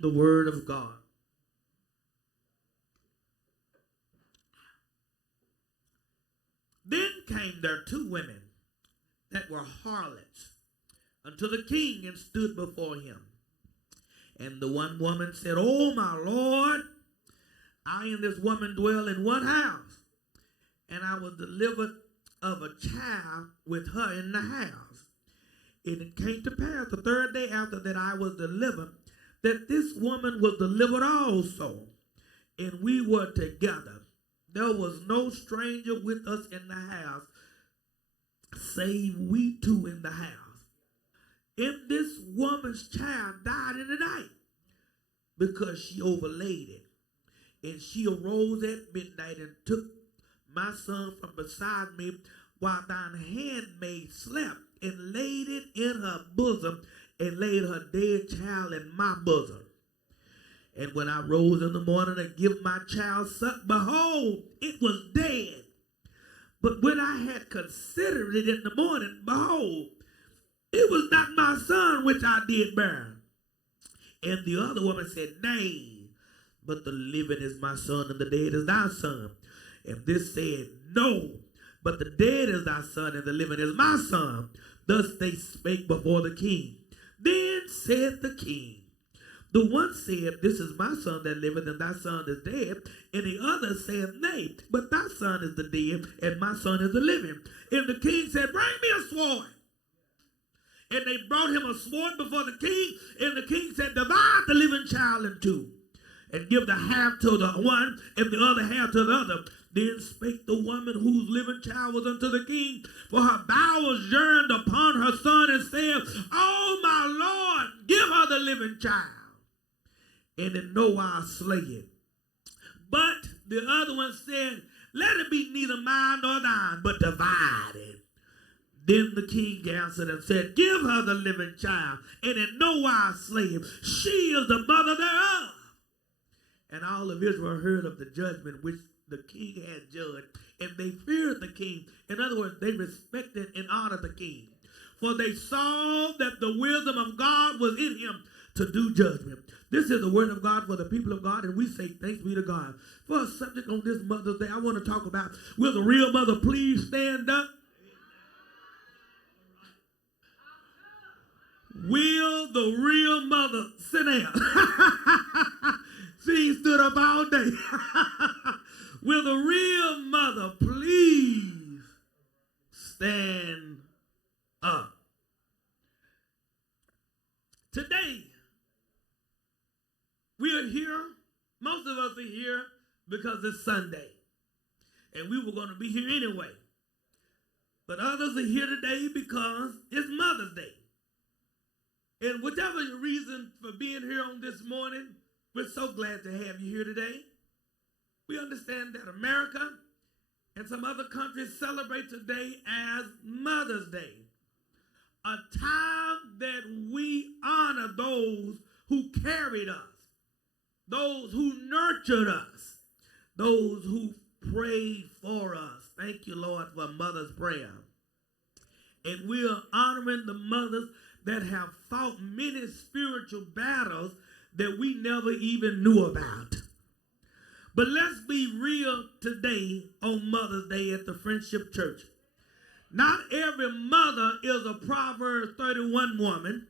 the word of God. Then came there two women that were harlots unto the king and stood before him. And the one woman said, "O my Lord, I and this woman dwell in one house, and I was delivered of a child with her in the house. And it came to pass the third day after that I was delivered, that this woman was delivered also, and we were together. There was no stranger with us in the house, save we two in the house. And this woman's child died in the night, because she overlaid it. And she arose at midnight and took my son from beside me, while thine handmaid slept, and laid it in her bosom, and laid her dead child in my bosom. And when I rose in the morning to give my child suck, behold, it was dead. But when I had considered it in the morning, behold, it was not my son which I did bear. And the other woman said, Nay, but the living is my son, and the dead is thy son. And this said, No, but the dead is thy son, and the living is my son. Thus they spake before the king. Then said the king, the one said, This is my son that liveth, and thy son is dead. And the other said, Nay, but thy son is the dead, and my son is the living. And the king said, Bring me a sword. And they brought him a sword before the king. And the king said, Divide the living child in two, and give the half to the one, and the other half to the other. Then spake the woman whose living child was unto the king, for her bowels yearned upon her son, and said, Oh, my Lord, give her the living child, and in no wise slay it. But the other one said, Let it be neither mine nor thine, but divide it. Then the king answered and said, Give her the living child, and in no wise slay him. She is the mother thereof. And all of Israel heard of the judgment which the king had judged, and they feared the king. In other words, they respected and honored the king, for they saw that the wisdom of God was in him to do judgment. This is the word of God for the people of God, and we say thanks be to God. For a subject on this Mother's Day, I want to talk about, will the real mother please stand up? Will the real mother sit down? She stood up all day. Will the real mother please stand up? Today, we are here. Most of us are here because it's Sunday. And we were going to be here anyway. But others are here today because it's Mother's Day. And whatever your reason for being here on this morning, we're so glad to have you here today. We understand that America and some other countries celebrate today as Mother's Day, a time that we honor those who carried us, those who nurtured us, those who prayed for us. Thank you, Lord, for Mother's Prayer. And we are honoring the mothers that have fought many spiritual battles that we never even knew about. But let's be real today on Mother's Day at the Friendship Church. Not every mother is a Proverbs 31 woman,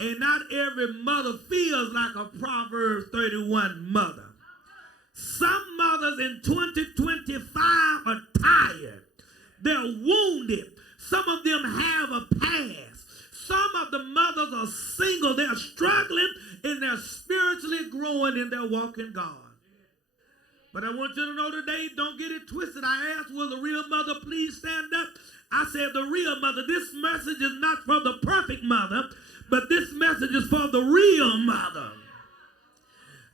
and not every mother feels like a Proverbs 31 mother. Some mothers in 2025 are tired. They're wounded. Some of them have a past. Some of the mothers are single. They're struggling and they're spiritually growing in their walk in God. But I want you to know today, don't get it twisted. I asked, will the real mother please stand up? I said the real mother. This message is not for the perfect mother, but this message is for the real mother.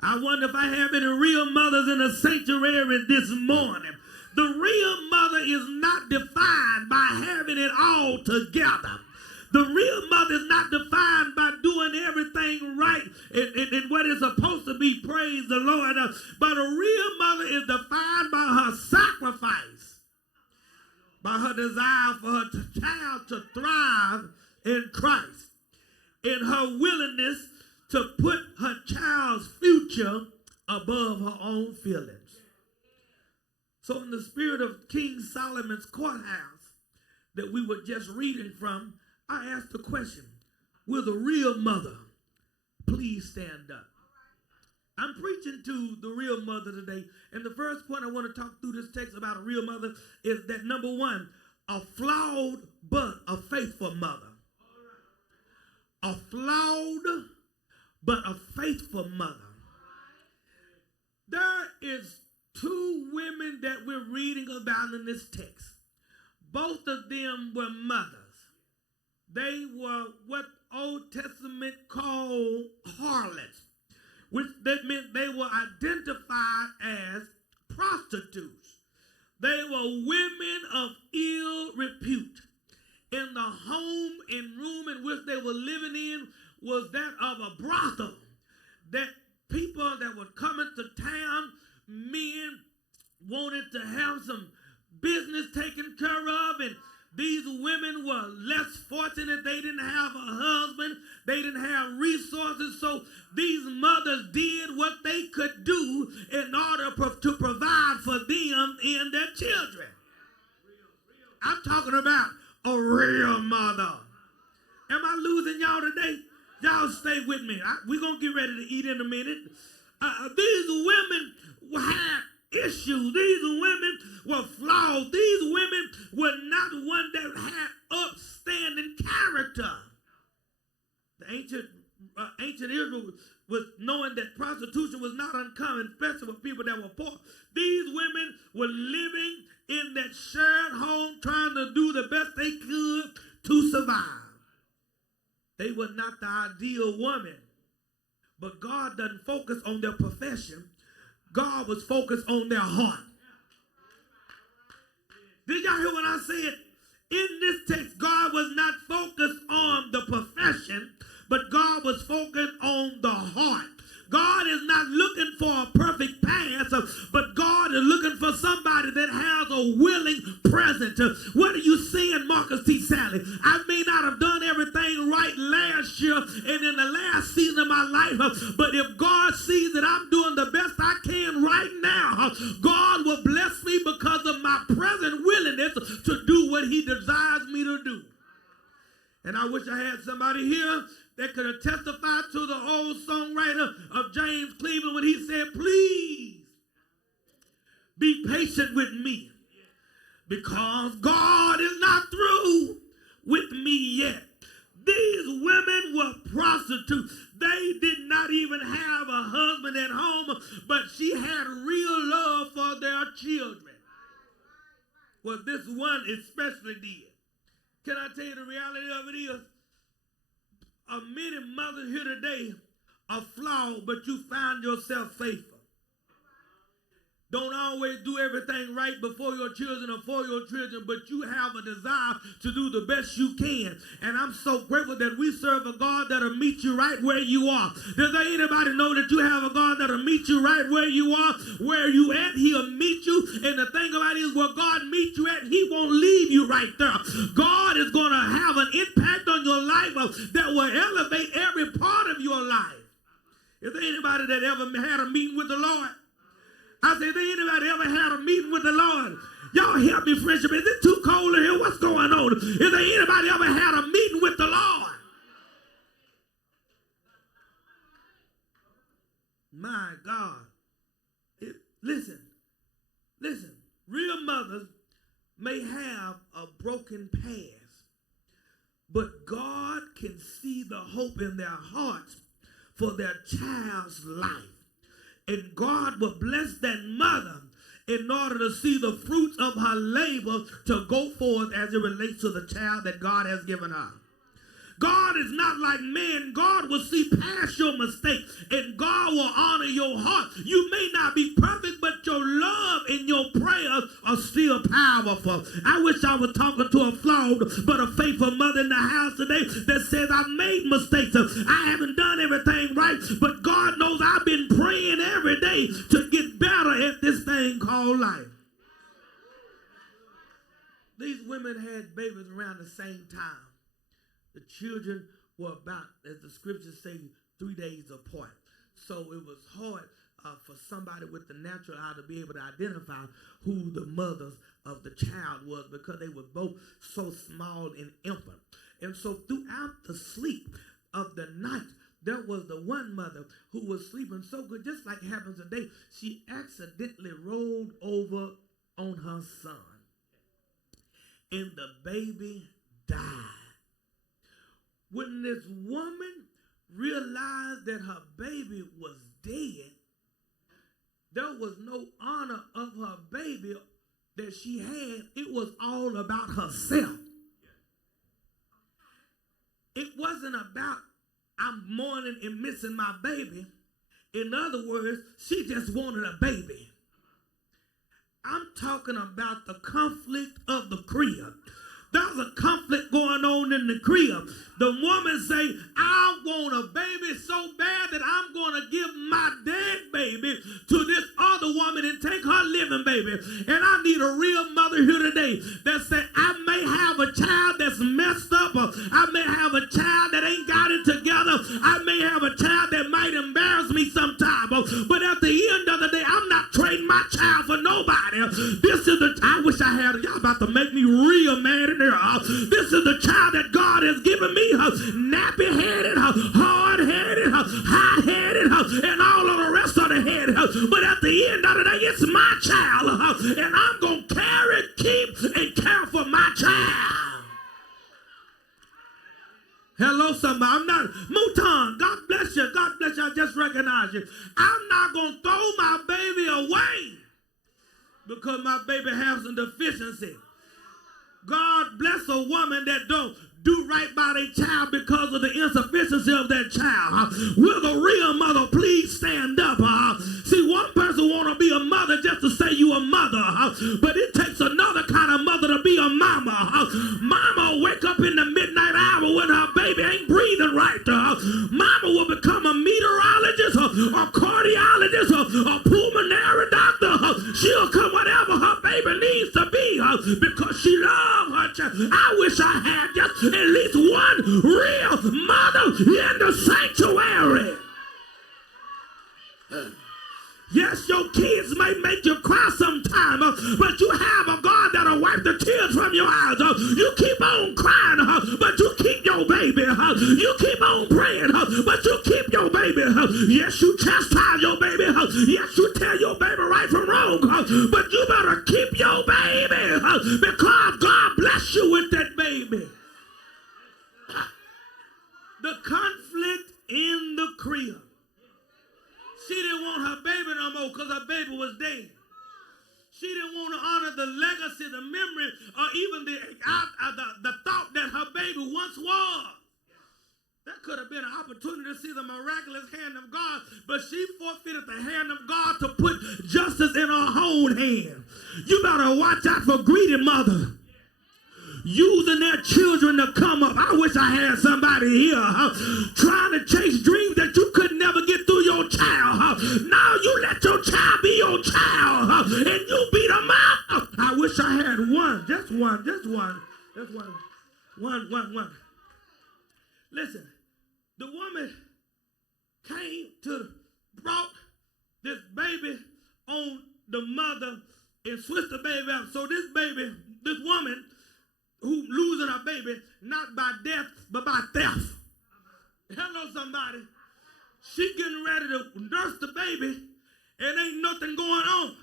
I wonder if I have any real mothers in the sanctuary this morning. The real mother is not defined by having it all together. The real mother is not defined by doing everything right and what is supposed to be, praise the Lord. But a real mother is defined by her sacrifice, by her desire for her child to thrive in Christ, in her willingness to put her child's future above her own feelings. So in the spirit of King Solomon's courthouse that we were just reading from, I asked the question, will the real mother please stand up? I'm preaching to the real mother today. And the first point I want to talk through this text about a real mother is that, number one, a flawed but a faithful mother. A flawed but a faithful mother. There is two women that we're reading about in this text. Both of them were mothers. They were what Old Testament called harlots, which that meant they were identified as prostitutes. They were women of ill repute. In the home and room in which they were living in was that of a brothel. That people that were coming to town, men wanted to have some business taken care of, and these women were less fortunate. They didn't have a husband. They didn't have resources. So these mothers did what they could do in order to provide for them and their children. I'm talking about a real mother. Am I losing y'all today? Y'all stay with me. We're going to get ready to eat in a minute. These women had issues. These women were flawed. These women were not one that had upstanding character. The ancient Israel was knowing that prostitution was not uncommon, especially with people that were poor. These women were living in that shared home, trying to do the best they could to survive. They were not the ideal woman. But God doesn't focus on their profession. God was focused on their heart. Did y'all hear what I said? In this text, God was not focused on the profession, but God was focused on the heart. God is not looking for a perfect past, but God is looking for somebody that has a willing present. What are you saying, Markus T, Sallie? I may not have done everything right last year and in the last season of my life, but if God sees that I'm doing the best I can right now, God will bless me because of my present willingness to do what he desires me to do. And I wish I had somebody here that could have testified to the old songwriter of James Cleveland when he said, please be patient with me because God is not through with me yet. These women were prostitutes. They did not even have a husband at home, but she had real love for their children. Well, this one especially did. Can I tell you the reality of it is? Many mothers here today are flawed, but you find yourself faithful. Don't always do everything right before your children or for your children, but you have a desire to do the best you can. And I'm so grateful that we serve a God that'll meet you right where you are. Does there anybody know that you have a God that'll meet you right where you are? Where you at, he'll meet you. And the thing about it is, where God meets you at, he won't leave you right there. God is going to have an impact on your life that will elevate every part of your life. Is there anybody that ever had a meeting with the Lord? I said, did anybody ever had a meeting with the Lord? Y'all help me, friendship. Is it too cold in here? What's going on? Is there anybody ever had a meeting with the Lord? My God. Listen. Real mothers may have a broken past, but God can see the hope in their hearts for their child's life. And God will bless that mother in order to see the fruits of her labor to go forth as it relates to the child that God has given her. God is not like man. God will see past your mistakes, and God will honor your heart. You may not be perfect, but your love and your prayers are still powerful. I wish I was talking to a flawed but a faithful mother in the house today that says, I made mistakes. I haven't done everything right, but God knows I've been praying every day to get better at this thing called life. These women had babies around the same time. The children were about, as the scriptures say, 3 days apart. So it was hard for somebody with the natural eye to be able to identify who the mothers of the child was, because they were both so small and infant. And so throughout the sleep of the night, there was the one mother who was sleeping so good, just like it happens today, she accidentally rolled over on her son. And the baby died. When this woman realized that her baby was dead, there was no honor of her baby that she had. It was all about herself. It wasn't about, I'm mourning and missing my baby. In other words, she just wanted a baby. I'm talking about the conflict of the crib. There's a conflict going on in the crib. The woman say, I want a baby so bad that I'm going to give my dead baby to this other woman and take her living baby. And I need a real mother here today that say, I may have a child that's messed up. Or I may have a child that ain't got it together. I may have a child that might embarrass me sometime. But at the end of the day, I'm not trading my child for nobody. This is the, I wish I had, y'all about to make me real mad in there. This is the child that God has given me, nappy-headed, hard-headed, hot-headed, and all of the rest of the head. But at the end of the day, it's my child, and I'm going to carry, keep, and care for my child. Hello, somebody. I'm not, Mouton, God bless you. God bless you. I just recognize you. I'm not going to throw my baby away because my baby has some deficiency. God bless a woman that don't do right by their child because of the insufficiency of their child. Will the real mother please stand up? See, one person want to be a mother just to say you a mother, but it takes another kind of mother to be a mama. Mama wake up in the midnight hour when her baby ain't breathing right. Mama will become a meteorologist or cardiologist or pulmonary doctor. She'll come whatever her baby needs to be because she loves her child. I wish I had just at least one real mother in the sanctuary. Yes, your kids may make you cry sometime, but you have a God that'll wipe the tears from your eyes. You keep on crying, but you keep your baby. You keep on praying, but you keep your baby. Yes, you chastise your baby. Yes, you tell your baby right from wrong, but you better keep your baby because God bless you with that baby. The conflict in the crib. She didn't want her baby no more because her baby was dead. She didn't want to honor the legacy, the memory, or even the thought that her baby once was. That could have been an opportunity to see the miraculous hand of God, but she forfeited the hand of God to put justice in her own hand. You better watch out for greedy mother. Using their children to come up. I wish I had somebody here trying to chase dreams that you could never get through your child. Now you let your child be your child and you beat them up. I wish I had one. Just one. One. Listen, the woman brought this baby on the mother and switched the baby out. So this woman who losing her baby, not by death, but by theft. Hello, somebody. She getting ready to nurse the baby, and ain't nothing going on.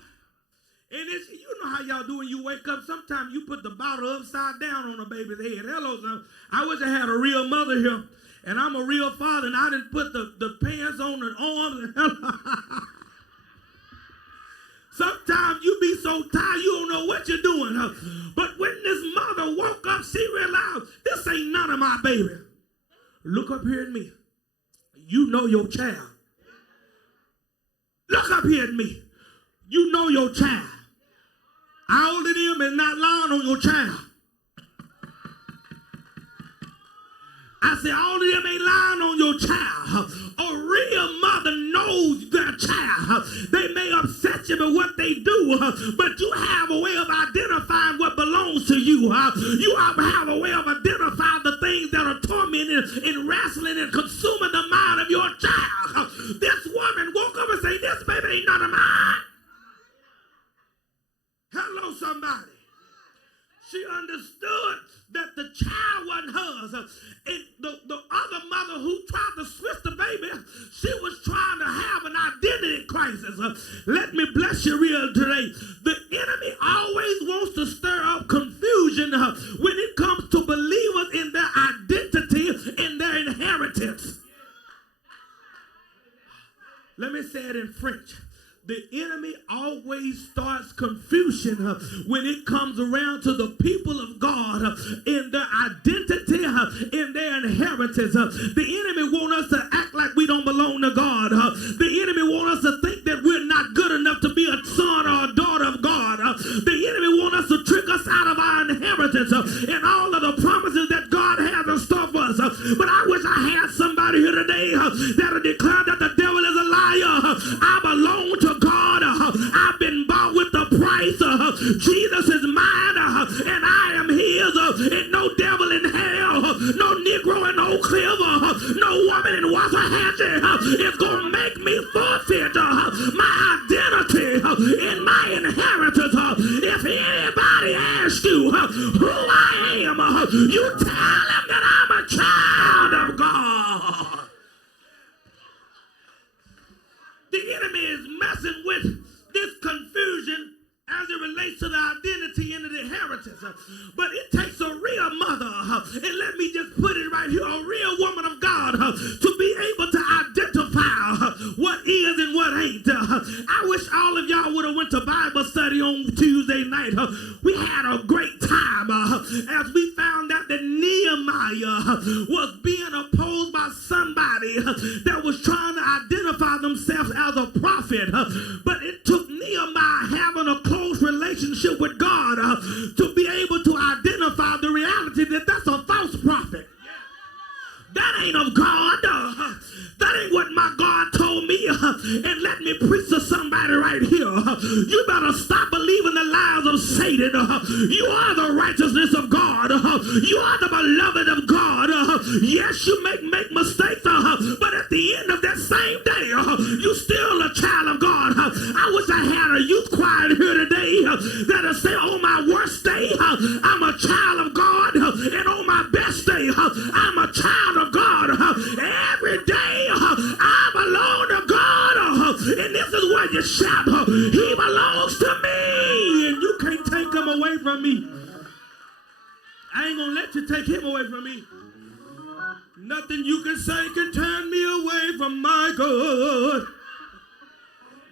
And it's, you know how y'all do when you wake up. Sometimes you put the bottle upside down on a baby's head. Hello, son. I wish I had a real mother here, and I'm a real father, and I didn't put the pants on the arms. Sometimes you be so tired you don't know what you're doing. But when this mother woke up, she realized this ain't none of my baby. Look up here at me. You know your child. Look up here at me. You know your child. All of them is not lying on your child. I said, all of them ain't lying on your child. A real mother knows their child. They may upset you with what they do, but you have a way of identifying what belongs to you. You have a way of identifying the things that are tormenting and wrestling and consuming the mind of your child. ain't none of mine. Hello, somebody. She understood that the child wasn't hers. And the other mother who tried to switch the baby, she was trying to have an identity crisis. Let me bless you real today. The enemy always wants to stir up confusion when it comes to believers in their identity, in their inheritance. Let me say it in French. The enemy always starts confusion when it comes around to the people of God in their identity, in their inheritance. The enemy wants us to act like we don't belong to God. The enemy wants us to think that we're not good enough to be a son or a daughter of God. The enemy wants us to trick us out of our inheritance and all of the promises that God has in store for us. But I wish I had somebody here today that would declare that the devil is a liar. I belong to God. I've been bought with the price. Jesus is mine and I am his. And no devil in hell, no Negro in Oak Cliff, no woman in Waxahachie is going to make me forfeit my identity and my inheritance. If anybody asks you who I am, you tell him that I'm a child of God. The enemy is messing with this confusion as it relates to the identity and the inheritance. But it takes a real mother, and let me just put it right here, a real woman of God to be able to identify what is and what ain't. I wish all of y'all would have went to Bible study on Tuesday night. We had a great time as we found out that Nehemiah was being opposed by somebody that was trying to identify themselves as a prophet. But it took Nehemiah having a close relationship with God to be able to identify the reality that that's a false prophet. That ain't of God. That ain't what my God told me. And let me preach to somebody right here. You better stop believing the lies of Satan. You are the righteousness of God. You are the beloved of God. Yes, you make mistakes, but at the end of that same day, you still a child of God. I wish I had a youth choir here today that'll say, on my worst day, I'm a child of God, and on my best day, I'm a child of God. Every day, I belong to God, and this is where you shout, he belongs to me, and you can't take him away from me. I ain't gonna let you take him away from me. Nothing you can say can turn me away from my God.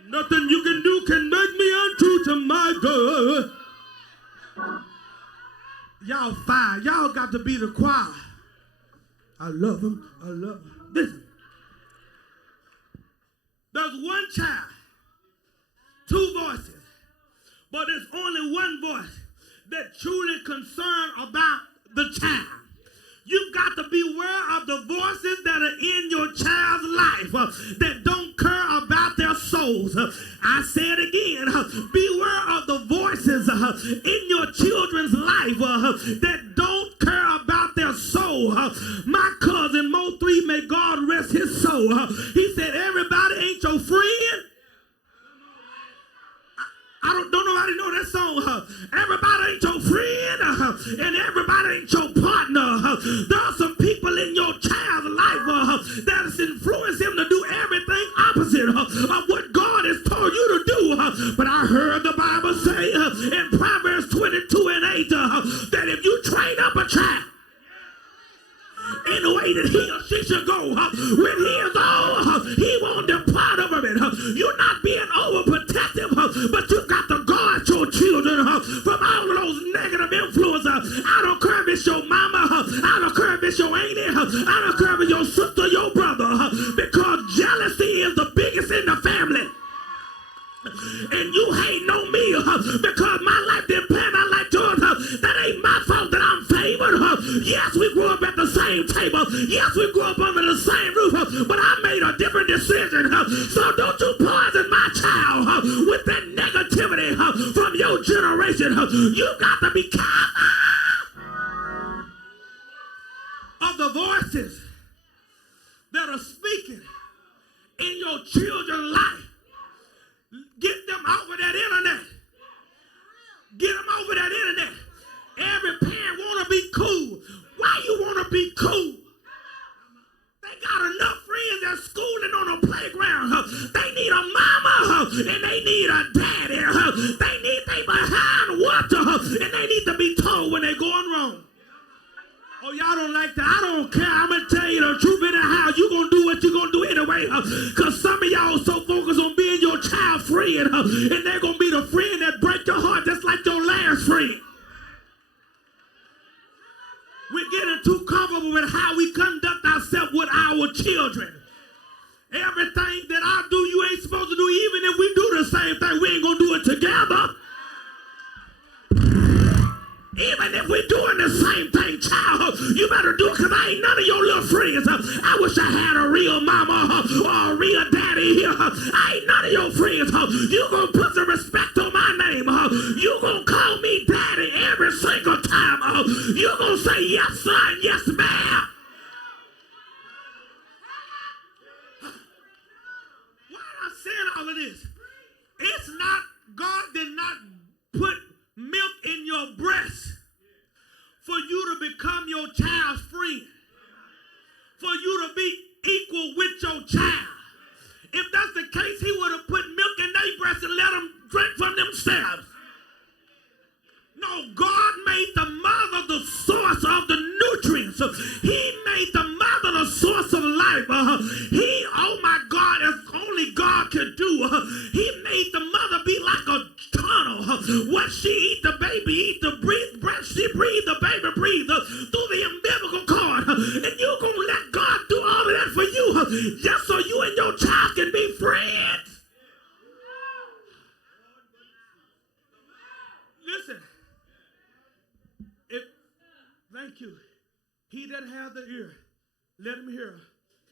Nothing you can do can make me untrue to my God. Y'all fine. Y'all got to be the choir. I love him. I love him. Listen. There's one child, two voices, but there's only one voice that truly concerned about the child. You've got to beware of the voices that are in your child's life that don't care about their souls. I say it again. Beware of the voices in your children's life that don't care about their soul. My cousin Mo 3, may God rest his soul. He said, everybody ain't your friend. Don't nobody know that song. Everybody ain't your friend, and everybody ain't your partner. There are some people in your child's life that has influenced him to do everything opposite of what God has told you to do. But I heard the Bible say in Proverbs 22:8 that if you train up a child in the way that he or she should go, when he is old, he won't depart over it. You're not being overprotective, but you've got to guard your children from all of those negative influences. I don't care if it's your mama, I don't care if it's your auntie, I don't care if it's your sister, your brother, because jealousy is the biggest in the family. And you hating on me because my life didn't plan out like yours. That ain't my fault that I'm favored. Yes, we grew up at the same table. Yes, we grew up under the same roof. But I made a different decision. So don't you poison my child with that negativity from your generation. You got to be careful of the voices that are speaking in your children's life some of y'all so focused on being your child friend, and they're going to be the friend that break your heart just like your last friend. We're getting too comfortable with how we conduct ourselves with our children. Everything that I do, you ain't supposed to do. Even if we do the same thing, we ain't going to do it together. Even if we're doing the same thing, child, you better do it, because I ain't none of your little friends. I wish I had a real mama or a real daddy here. I ain't none of your friends. You gonna put some respect on my name. You gonna call me daddy every single time. You gonna say yes, son, yes, ma'am. Why am I saying all of this? It's not, God did not put milk in your breast for you to become your child's friend, for you to be equal with your child. If that's the case, he would have put milk in their breast and let them drink from themselves. No, God made the mother the source of the nutrients. He made the mother the source of life. Oh my God, as only God could do. He made the mother be like a tunnel. What she eat, the baby eat, the breath she breathe, the baby breathe through the umbilical cord. And you're going to let God do all of that for you just so you and your child can be friends. Listen. Thank you. He that has the ear, let him hear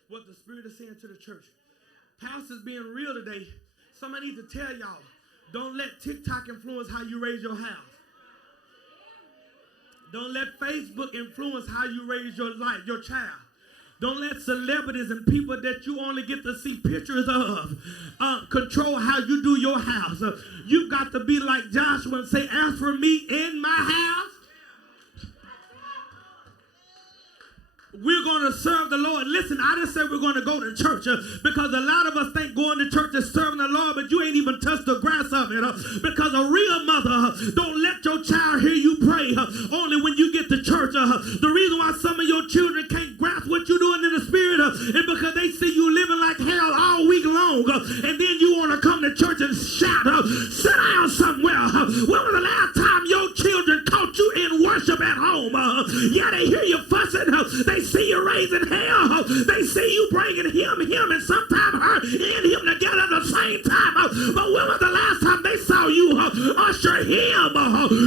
what the Spirit is saying to the church. Pastors being real today, somebody need to tell y'all, don't let TikTok influence how you raise your house. Don't let Facebook influence how you raise your life, your child. Don't let celebrities and people that you only get to see pictures of control how you do your house. You've got to be like Joshua and say, as for me in my house, we're going to serve the Lord. Listen, I didn't say we're going to go to church because a lot of us think going to church is serving the Lord, but you ain't even touched the grass of it because a real mother don't let your child hear you pray only when you get to church. The reason why some of your children can't grasp what you're doing in the spirit is because they see you living like hell all week long, and then you want to come to church and shout, sit down somewhere. When was the last time your children caught you in worship at home? Yeah, they hear you fussing. They see you raising hell. They see you bringing him, and sometimes her and him together at the same time. But when was the last time they saw you usher him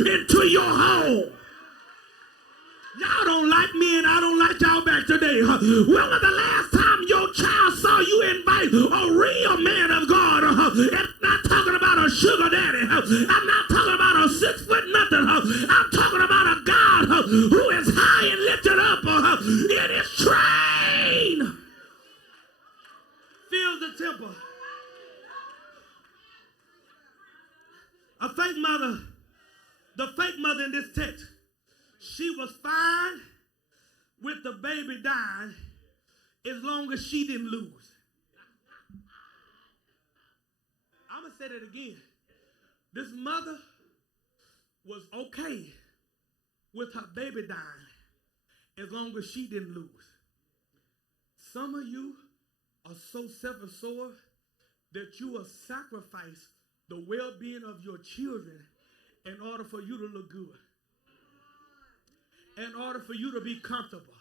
into your home? Y'all don't like me and I don't like y'all back today. When was the last time your child saw you invite a real man of God? I'm not talking about a sugar daddy. I'm not talking about a 6 foot nothing. I'm talking about a God who is high and lifted up in his train. Fills the temple. A fake mother, the fake mother in this text, she was fine with the baby dying as long as she didn't lose. I'm going to say that again. This mother was okay with her baby dying as long as she didn't lose. Some of you are so self-absorbed that you will sacrifice the well-being of your children in order for you to look good. In order for you to be comfortable.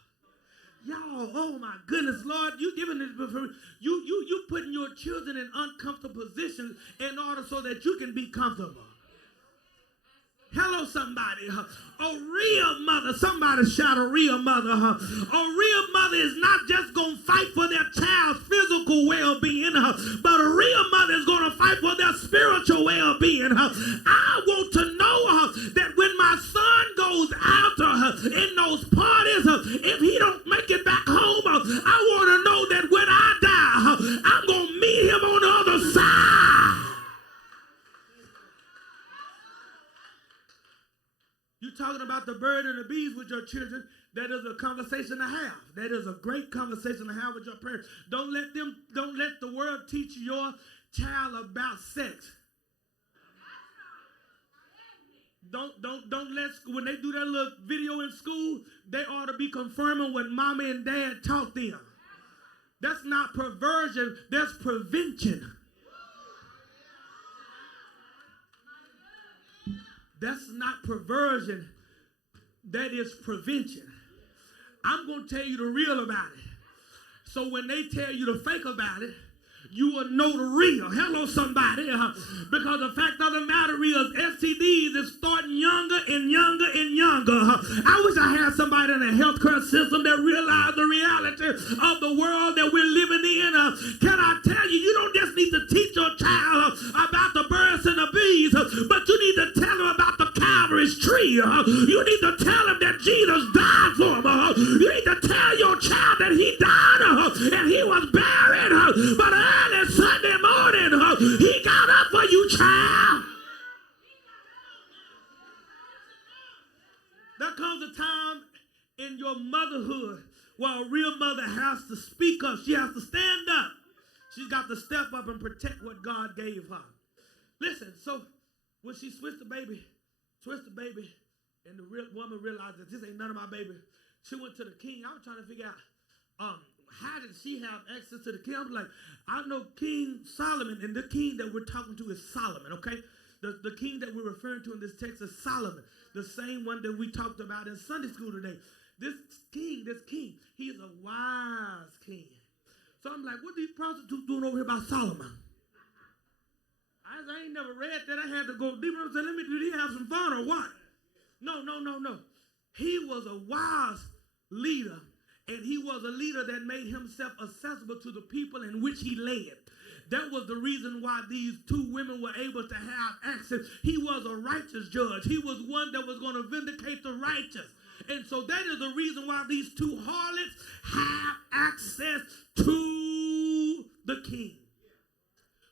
Y'all, oh my goodness, Lord, you giving this before you putting your children in uncomfortable positions in order so that you can be comfortable. Hello, somebody. A real mother, somebody shout a real mother. A real mother is not just going to fight for their child's physical well-being, but a real mother is going to fight for their spiritual well-being. I want to know that when my son goes out in those parties, if he don't make it back home, I want to know that when I die, I'm going to meet him on the other side. You're talking about the bird and the bees with your children. That is a conversation to have. That is a great conversation to have with your parents. Don't let the world teach your child about sex. Don't let, when they do that little video in school, they ought to be confirming what mama and dad taught them. That's not perversion, that's prevention. That's not perversion, that is prevention. I'm going to tell you the real about it. So when they tell you the fake about it, you will know the real. Hello, somebody. Because the fact of the matter is, STDs is starting younger and younger and younger. I wish I had somebody in the healthcare system that realized the reality of the world that we're living in. Can I tell you, you don't just need to teach your child about the birds and the bees, but you need to tell them about the Calvary's tree. You need to tell them that Jesus died for them. You need to tell your child that he died and he was buried. But early Sunday morning, he got up for you, child. There comes a time in your motherhood where a real mother has to speak up. She has to stand up. She's got to step up and protect what God gave her. Listen, so when she switched the baby, and the real woman realized that this ain't none of my baby, she went to the king. I was trying to figure out, how did she have access to the king? I was like, I know King Solomon, and the king that we're talking to is Solomon, okay? The king that we're referring to in this text is Solomon, the same one that we talked about in Sunday school today. This king, he is a wise king. So I'm like, what are these prostitutes doing over here by Solomon? I ain't never read that. I had to go deeper and say, did he have some fun or what? No. He was a wise leader. And he was a leader that made himself accessible to the people in which he led. That was the reason why these two women were able to have access. He was a righteous judge. He was one that was going to vindicate the righteous. And so that is the reason why these two harlots have access to the king.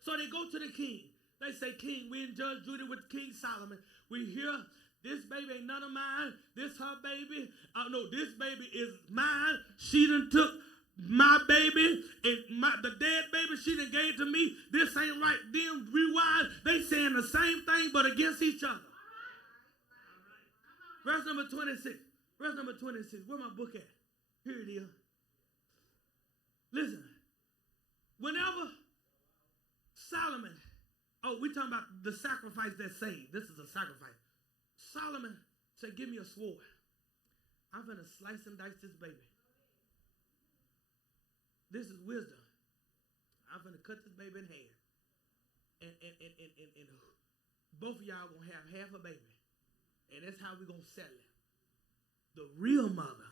So they go to the king. They say, King, we in Judge Judy with King Solomon. We hear this baby ain't none of mine. This her baby. No, this baby is mine. She done took my baby and the dead baby she done gave to me. This ain't right. Then rewind. They saying the same thing but against each other. Verse number 26. Verse number 26. Where my book at? Here it is. Listen. Whenever Solomon, we talking about the sacrifice that saved. This is a sacrifice. Solomon said, give me a sword. I'm going to slice and dice this baby. This is wisdom. I'm going to cut this baby in half. And both of y'all going to have half a baby. And that's how we're going to sell it. The real mother.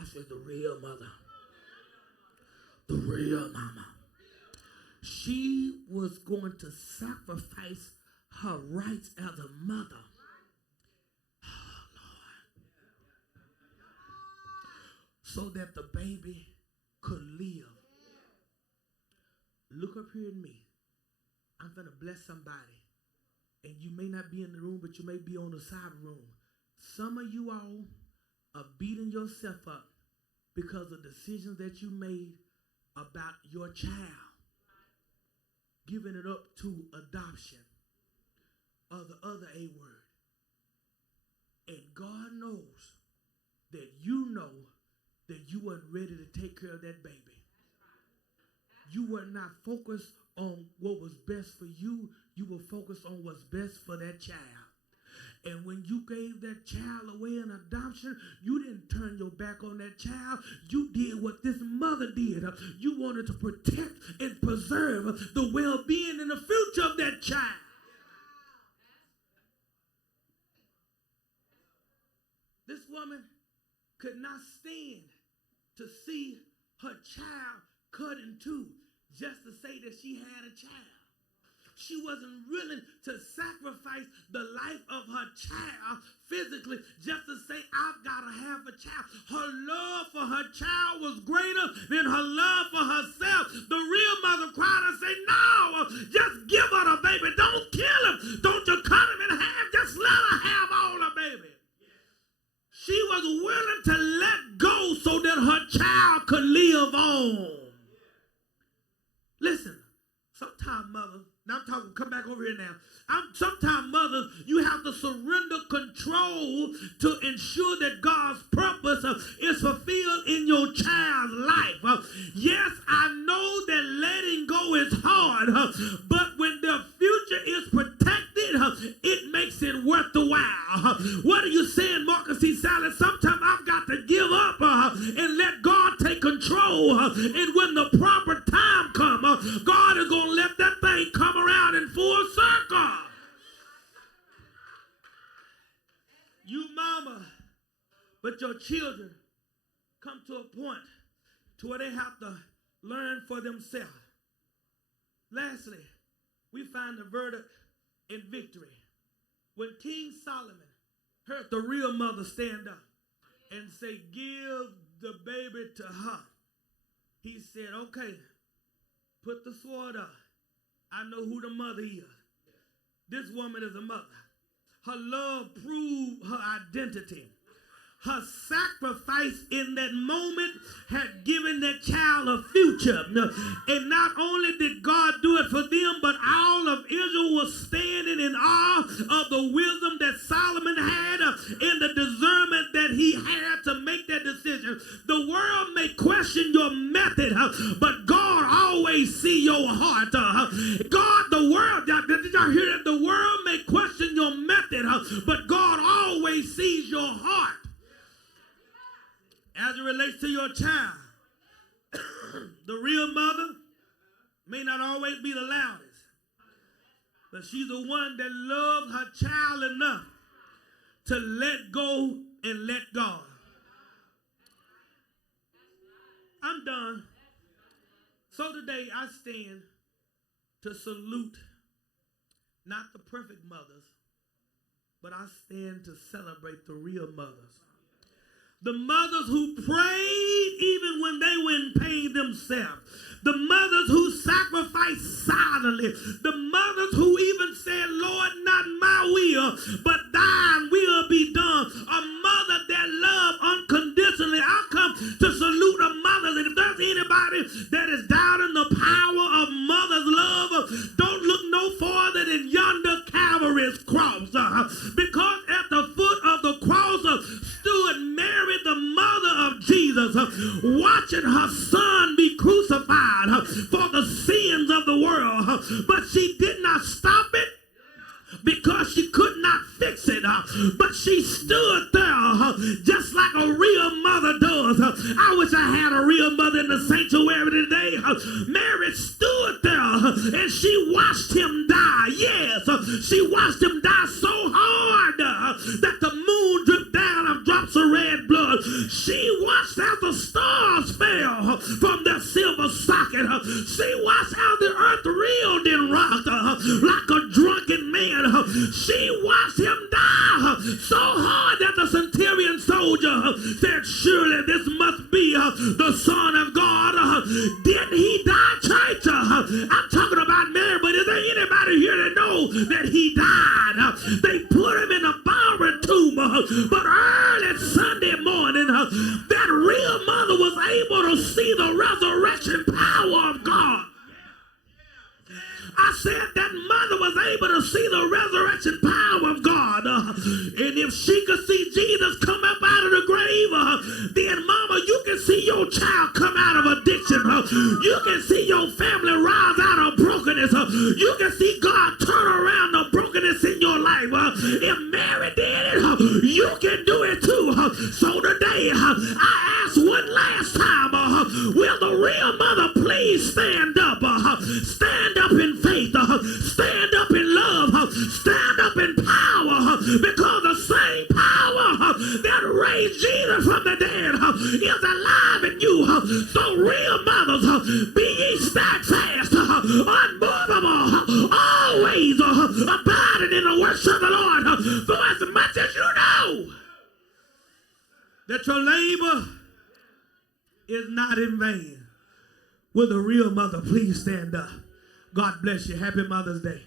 I said the real mother. The real mama. She was going to sacrifice her rights as a mother. Oh, Lord. So that the baby could live. Look up here at me. I'm going to bless somebody. And you may not be in the room, but you may be on the side room. Some of you all are beating yourself up because of decisions that you made about your child. Giving it up to adoption. Or the other A word. And God knows that you know that you weren't ready to take care of that baby. You were not focused on what was best for you. You were focused on what's best for that child. And when you gave that child away in adoption, you didn't turn your back on that child. You did what this mother did. You wanted to protect and preserve the well-being and the future of that child. This woman could not stand to see her child cut in two just to say that she had a child. She wasn't willing to sacrifice the life of her child physically just to say, I've got to have a child. Her love for her child was greater than her love for herself. The real mother cried and said, no, just give her the baby. Don't kill him. Don't you cut him in half. Just let her have all the baby. She was willing to let go so that her child could live on. Listen, Sometimes, mother, now I'm talking, come back over here now. Sometimes, mother, you have to surrender control to ensure that God's purpose is fulfilled in your child's life. Yes, I know that letting go is hard, but when their future is protected, it makes it worth the while. What are you saying, Markus T. Sallie? Sometimes I've got to give up and let God take control. And when the proper time comes, God is going to let that thing come around in full circle. You mama, but your children come to a point to where they have to learn for themselves. Lastly, we find the verdict in victory. When King Solomon heard the real mother stand up and say, give the baby to her, he said, okay, put the sword up. I know who the mother is. This woman is a mother. Her love proved her identity. Her sacrifice in that moment had given that child a future. And not only did God do it for them, but all of Israel was standing in awe of the wisdom that Solomon had and the discernment that he had to make that decision. The world may question your method, but God always sees your heart. God, the world, did y'all hear that? The world may question your method, but God always sees your heart. As it relates to your child, the real mother may not always be the loudest, but she's the one that loves her child enough to let go and let God. I'm done. So today I stand to salute not the perfect mothers, but I stand to celebrate the real mothers. The mothers who prayed even when they were in pain themselves. The mothers who sacrificed silently. The mothers who even said, Lord, not my will, but thine will be done. A mother that loved unconditionally. I come to salute the mothers. And if there's anybody that is doubting the power of mother's love, don't look no farther than yonder Calvary's cross. Because at the foot of the cross stood Mary, the mother of Jesus, watching her son be crucified for the sins of the world. But she did not stop it because she could not fix it. But she stood there just like a real mother does. I wish I had a real mother in the sanctuary today. Mary stood there and she watched him die. Yes, she watched him die so hard that the moon dripped down of drops of red blood. She watched as the stars fell from their silver socket. She watched how the earth reeled and rocked like a drunken man. She watched him die so hard that the centurion soldier said, surely this must be the Son of God. Didn't he die, church? I'm talking about Mary, but is there anybody here that know that he died? They put him in a borrowed tomb, but early Sunday morning, that real mother was able to see the resurrection power of God. I said that mother was able to see the resurrection power of God. And if she could see Jesus come up out of the grave, then mama, you can see your child come out of addiction. You can see your family rise out of brokenness. You can see God turn around the brokenness in your life. If Mary did it, you can do it too. So today, I ask one last time, will the real mother please stand up? Stand up in faith. Stand up in love. Stand up in power. Because the same power that raised Jesus from the dead is alive in you. So real mothers, be ye steadfast, unmovable, always abiding in the works of the Lord. For as much as you know that your labor is not in vain, will the real mother please stand up? God bless you. Happy Mother's Day.